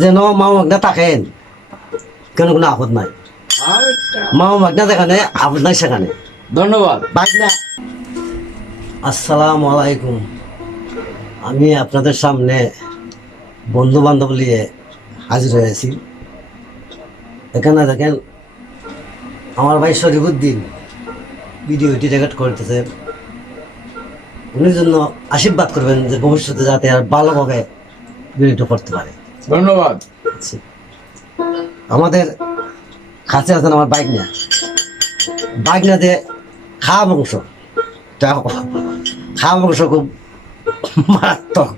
যেন মাও মাগনা থাকেন। কেন কোনো আপদ নাই? মাও মাগনা যেখানে আপদ নাই সেখানে। ধন্যবাদ। বাগনা আসসালামু আলাইকুম। আমি আপনাদের সামনে বন্ধু বান্ধব নিয়ে হাজির হয়েছি। এখানে দেখেন আমার ভাই শরীফুদ্দিন ভিডিওটি রেকর্ড করতেছে। উনির জন্য আশীর্বাদ করবেন যে ভবিষ্যতে যাতে আর ভালোভাবে ভিডিওটা করতে পারে। ধন্যবাদ। আমাদের কাছে আছেন আমার বাইক না বাইক না দিয়ে খাওয়া মাংস খাওয়া মাংস খুব মারাত্মক।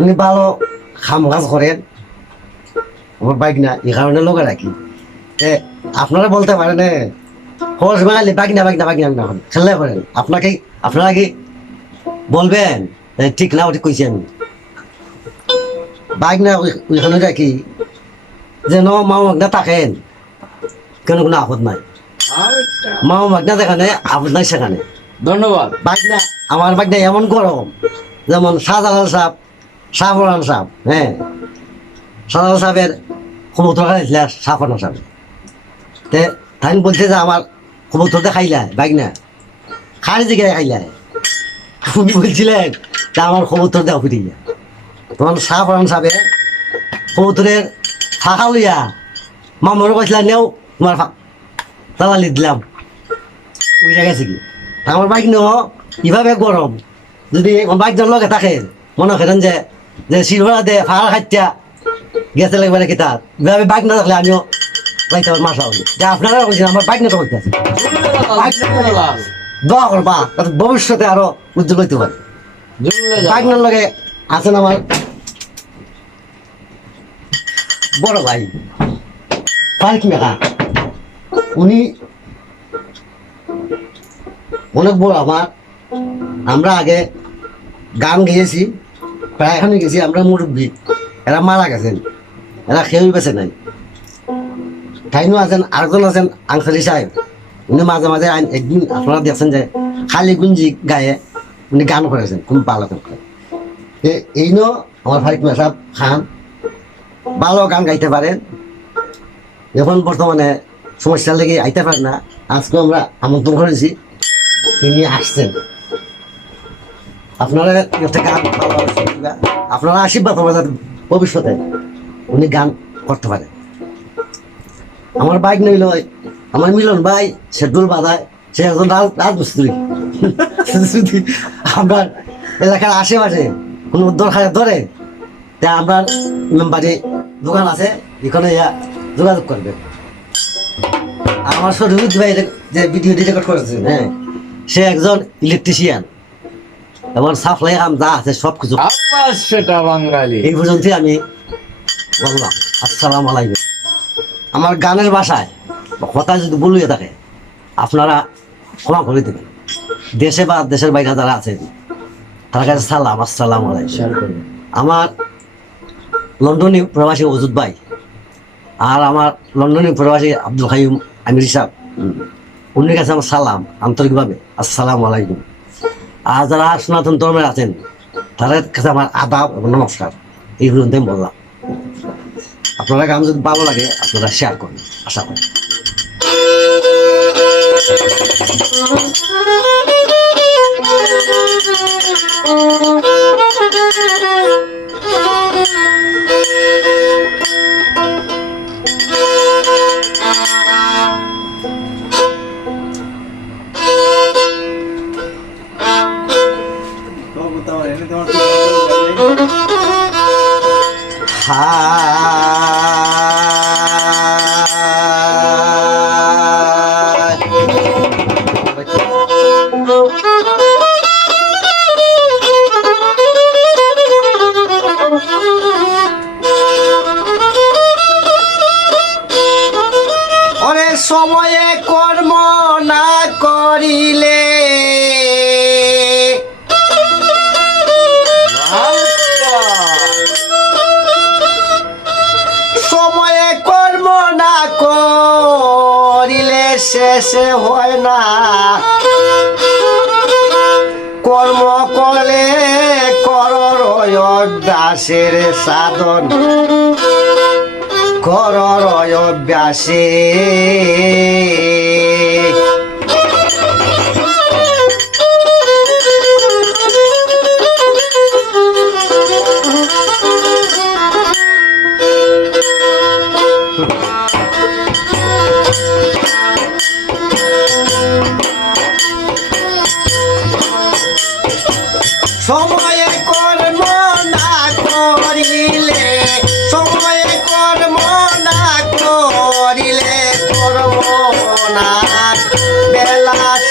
উনি ভালো খাম কাজ করেন। আমার বাইক না এই কারণে লোকে রাখি আপনারা বলতে পারেন খোঁজ বাঙালি বাইক না বাইক না বাইক না খেললে করেন। আপনাকে, আপনারা কি বলবেন? ঠিক না ওটি কইছি আমি। বাইক না ওই- ওইখানে রাখি যেন মাও মাগনা থাকেন কেন কোনো আপদ নাই। মাও মাগনা যেখানে আপদ নাই সেখানে। ধন্যবাদ। বাইক না আমার বাইক না এমন গরম। যেমন শাহজালাল সাহেব শাহফরান সাহেব হ্যাঁ। শাহজালাল সাহেবের কবুতর খাইছিল শাহফরান সাহেব। তে তাই বলছে যে আমার কবুতরতে খাইলাই বাইক না। খাই দিকে খাইলাই উনি বলছিলেন যে আমার কবুতর দেওয়া ফিরিয়া তখন শাহফরান সাহেবে কবুতরের ফাঁকা লইয়া মামুর কইছিলাম নেও তোমার ফা- দালালি দিলাম। উইরা গেছে কি? আমার বাইক নেও ইভাবে গরম। যদি বাইক জন লগে থাকে মনে করেন যে যে শিলভরা দে ফাঁকা খাইতা গেছে লাগবে কি তার? ইভাবে বাইক না থাকলে আমিও যাইতে পারি মাসা হলি। যে আপনারা আমার বাইক না তো আছে দোয়া করবা তাতে ভবিষ্যতে আরও উজ্জ্বল হইতে পারে। না লগে আছেন আমার বড় ভাই। ফারুক মেঘা উনি অনেক বড় আমার। আমরা আগে গান গেয়েছি, প্রায় এখানে গেছি, আমরা মুরব্বী। এরা মারা গেছেন। এরা খেয়েও বেছে নাই। ঠাইনও আছেন আরেকজন আছেন আংসারি সাহেব। উনি মাঝে মাঝে একদিন আপনারা দেখছেন যে খালি গুঞ্জি গায়ে। উনি গান করেছেন, খুব ভালো করে। এই ন আমার ফারিক মেসাব খান, ভালো গান গাইতে পারেন। এখন বর্তমানে সমস্যা লেগে আইতে পারে না। আজকে আমরা আমন্ত্রণ করেছি, তিনি আসছেন। আপনারা। আপনারা আশীর্বাদ হবে যাতে ভবিষ্যতে উনি গান করতে পারেন। আমার বাইক নইল আমার মিলন ভাই, সে ডোল বাঁধায় সে একজন রাজ রাজমিস্ত্রি। যদি আপনার এলাকার আশেপাশে কোনো দরকার ধরে তা আপনার মেম্বারে দোকান আছে এখানে যোগাযোগ করবে। আমার শরীর ভাই যে- ভিডিও রেকর্ড করেছে হ্যাঁ সে একজন ইলেকট্রিশিয়ান এবং সাপ্লাই কাম যা আছে সব কিছু সেটা বাঙালি। এই পর্যন্তই আমি বললাম আসসালাম আলাইকুম। আমার গানের ভাষায় কথা যদি বলিয়ে থাকে আপনারা ক্ষমা করে দেবেন দেশে বা দেশের বাইরে যারা আছেন তার কাছে সালাম আসসালাম আলাইকুম। আমার লন্ডনী প্রবাসী অজুদ ভাই আর আমার লন্ডনী প্রবাসী আব্দুল কাইম আমির সাহেব উনির কাছে আমার সালাম আন্তরিকভাবে আসসালাম আলাইকুম। আর যারা সনাতন ধর্মের আছেন তাদের কাছে আমার আদাব এবং নমস্কার। এই পর্যন্ত আমি বললাম। আপনারা গান যদি ভালো লাগে আপনারা শেয়ার করুন আশা করি। হায় সময়ে কর্ম না করিলে সময়ে কর্ম না করিলে শেষে হয় না। কর্ম করলে কর অভ্যাসের সাধন। কর অভ্যাসে।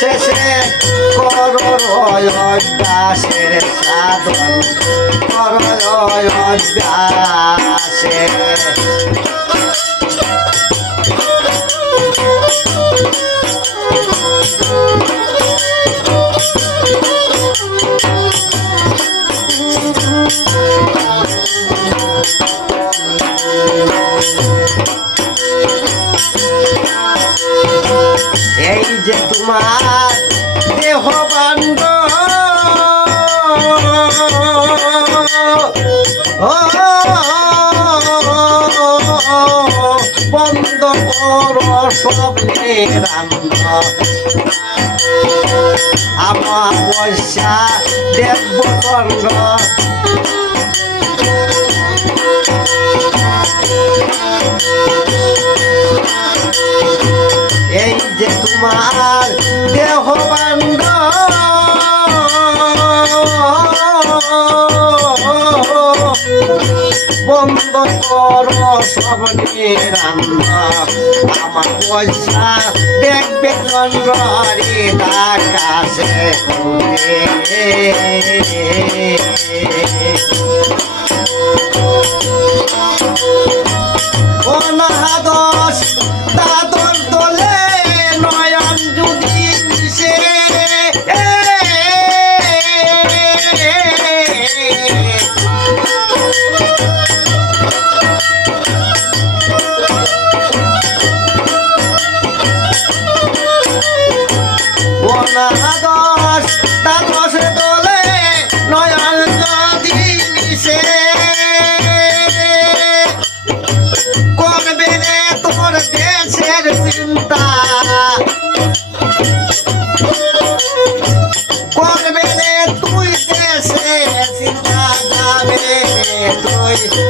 শেষে কর অভ্যাসের সাধন কর বন্ধ কর স্বপ্নের আমার পয়সা দেব চন্দ্র। এই যে তোমার দেহ বন্ধ কর সবনে রান্না। আমার পয়সা দেখবে চন্দ্রে আকাশে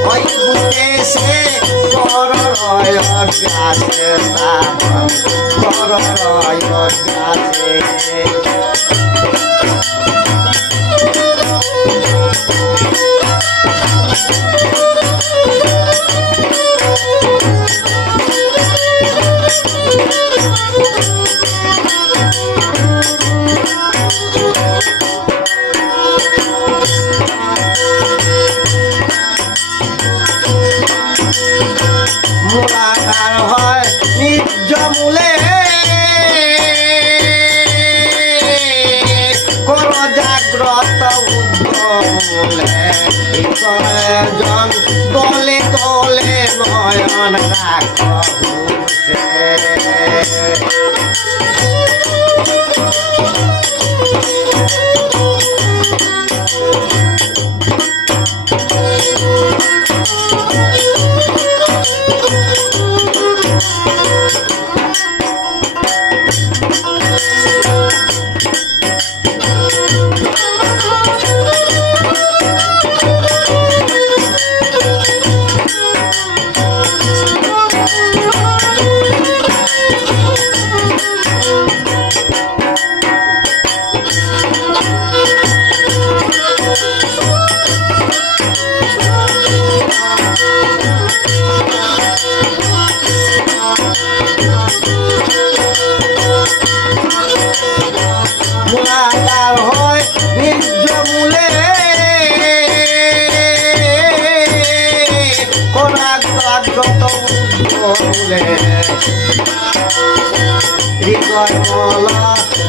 ওই সাধন রয় অভ্যাসে উদ্যমূলে জন দলে দলে নয়ন রাখ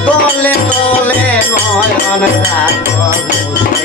উদ্যমূলে হৃদয় রাখ নবী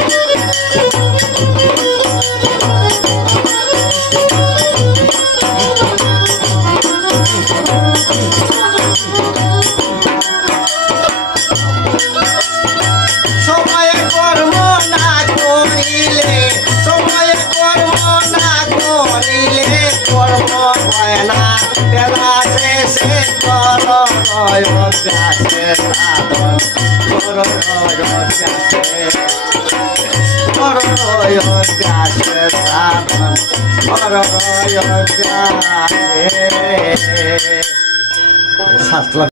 বেলা শেষে কর অভ্যাসে সাধন কর অভ্যাসে কর অভ্যাসে সাধন কর অভ্যাসে শাস্ত্র